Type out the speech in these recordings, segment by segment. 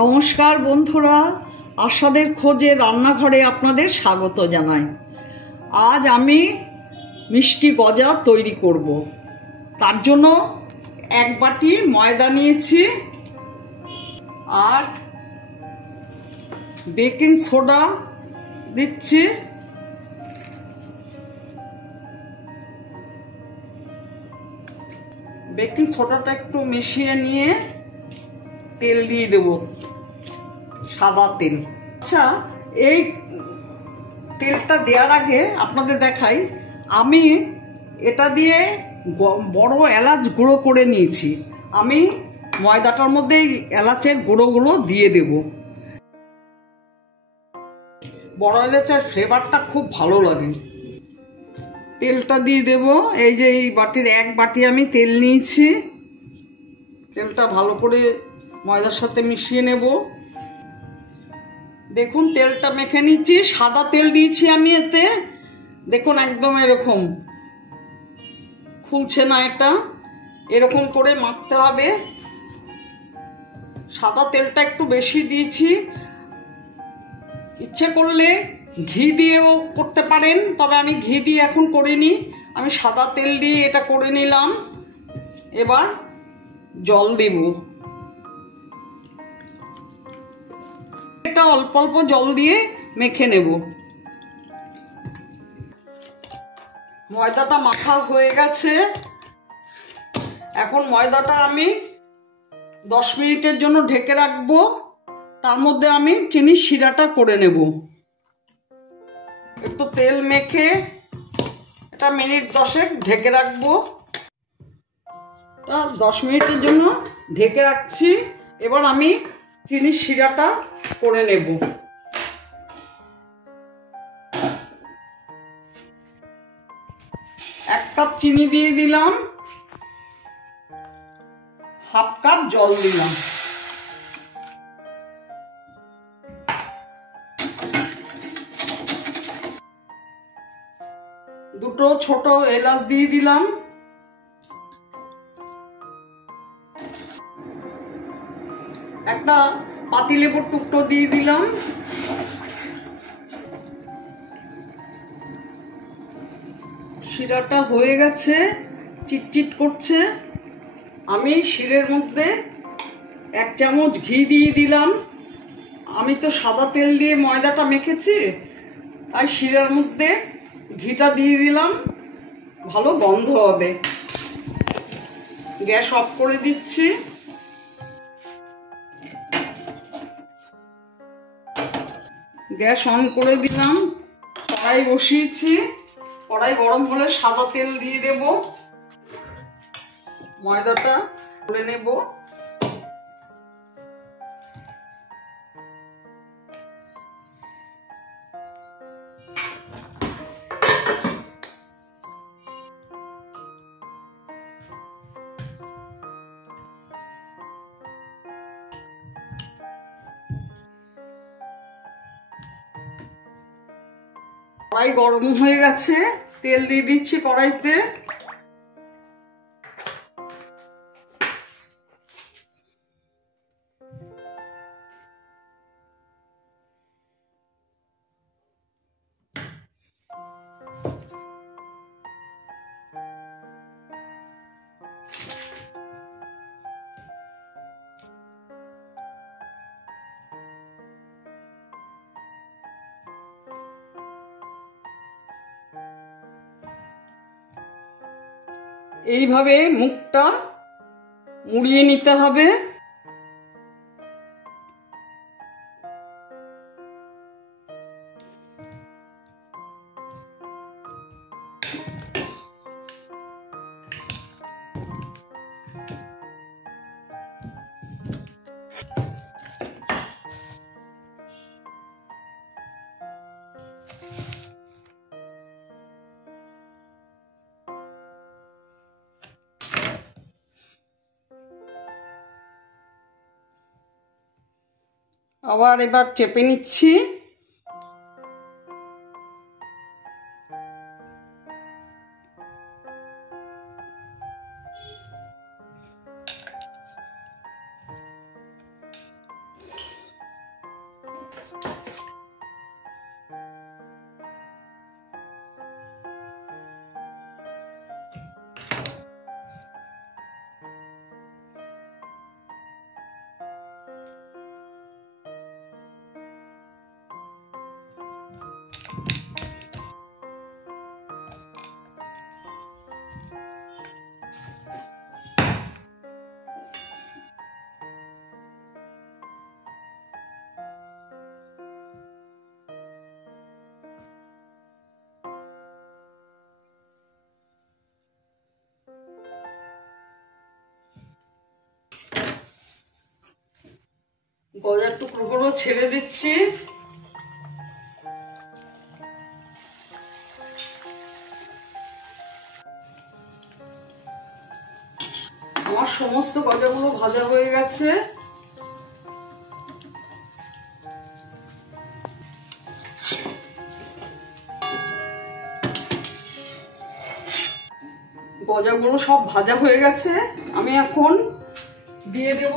নমস্কার বন্ধুরা, আশাদের খোঁজে রান্নাঘরে আপনাদের স্বাগত জানাই। আজ আমি মিষ্টি গজা তৈরি করব। তার জন্য এক বাটি ময়দা নিয়েছি আর বেকিং সোডা দিচ্ছি, বেকিং সোডাটা একটু মিশিয়ে নিয়ে তেল দিয়ে দেব, সাদা তেল। আচ্ছা, এই তেলটা দেওয়ার আগে আপনাদের দেখাই, আমি এটা দিয়ে বড় এলাচ গুঁড়ো করে নিয়েছি। আমি ময়দাটার মধ্যে এলাচের গুঁড়োগুলো দিয়ে দেব। বড় এলাচের ফ্লেভারটা খুব ভালো লাগে। তেলটা দিয়ে দেব। এই যে এই বাটির এক বাটি আমি তেল নিয়েছি। তেলটা ভালো করে ময়দার সাথে মিশিয়ে নেব। দেখুন তেলটা মেখে নিচ্ছি, সাদা তেল দিয়েছি আমি এতে। দেখুন একদম এরকম খুলছে না, এটা এরকম করে মাখতে হবে। সাদা তেলটা একটু বেশি দিয়েছি। ইচ্ছে করলে ঘি দিয়েও করতে পারেন, তবে আমি ঘি দিয়ে এখন করিনি, আমি সাদা তেল দিয়ে এটা করে নিলাম। এবার জল দেব, এটা অল্প অল্প জল দিয়ে মেখে নেব। ময়দাটা মাখা হয়ে গেছে। এখন ময়দাটা আমি 10 মিনিটের জন্য ঢেকে রাখবো। তার মধ্যে আমি চিনির শিরাটা করে নেব। একটু তেল মেখে এটা মিনিট 10 ঢেকে রাখবো। 10 মিনিটের জন্য ঢেকে রাখছি। এবার আমি চিনির শিরাটা করে নেব। এক কাপ চিনি দিয়ে দিলাম, হাফ কাপ জল দিলাম। দুটো ছোট এলাচ দিয়ে দিলাম। একটা পাতিলেবুর টুকরো দিয়ে দিলাম। শিরাটা হয়ে গেছে, চিটচিট করছে। আমি শিরের মধ্যে 1 চামচ ঘি দিয়ে দিলাম। আমি তো সাদা তেল দিয়ে ময়দাটা মেখেছি, তাই শিরার মধ্যে ঘিটা দিয়ে দিলাম, ভালো গন্ধ হবে। গ্যাস অফ করে দিচ্ছি। গ্যাস অন করে দিলাম। কড়াই বসিয়েছি। কড়াই গরম হলে সাদা তেল দিয়ে দেব। ময়দাটা করে নেব। কড়াই গরম হয়ে গেছে, তেল দিয়ে দিচ্ছি কড়াইতে। এইভাবে মুখটা মুড়িয়ে নিতে হবে। আবার এবার চেপে নিচ্ছি। গজার টুকরোগুলো ছেড়ে দিচ্ছি। আমার সমস্ত গজাগুলো ভাজা হয়ে গেছে। গজাগুলো সব ভাজা হয়ে গেছে। আমি এখন দিয়ে দেব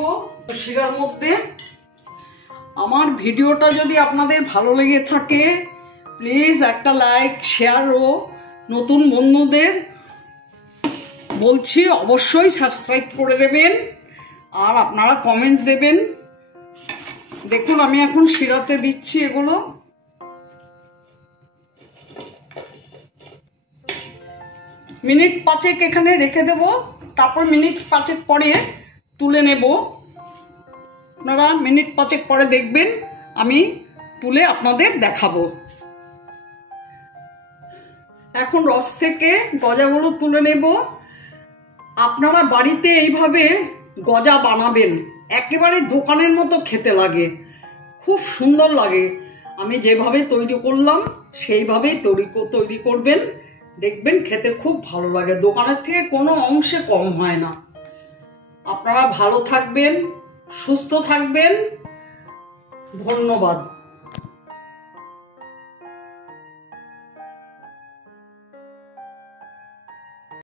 শিরার মধ্যে। আমার ভিডিওটা যদি আপনাদের ভালো লেগে থাকে প্লিজ একটা লাইক, শেয়ার ও নতুন বন্ধুদের বলছি অবশ্যই সাবস্ক্রাইব করে দেবেন আর আপনারা কমেন্টস দেবেন। দেখুন আমি এখন শিরাতে দিচ্ছি এগুলো। মিনিট 5 এখানে রেখে দেব, তারপর মিনিট 5 পরে তুলে নেব। আপনারা মিনিট 5 পরে দেখবেন, আমি তুলে আপনাদের দেখাবো। এখন রস থেকে গজাগুলো তুলে নেব। আপনারা বাড়িতে এইভাবে গজা বানাবেন, একেবারে দোকানের মতো খেতে লাগে, খুব সুন্দর লাগে। আমি যেভাবে তৈরি করলাম সেইভাবেই তৈরি করবেন, দেখবেন খেতে খুব ভালো লাগে, দোকানের থেকে কোনো অংশে কম হয় না। আপনারা ভালো থাকবেন, সুস্থ থাকবেন। ধন্যবাদ।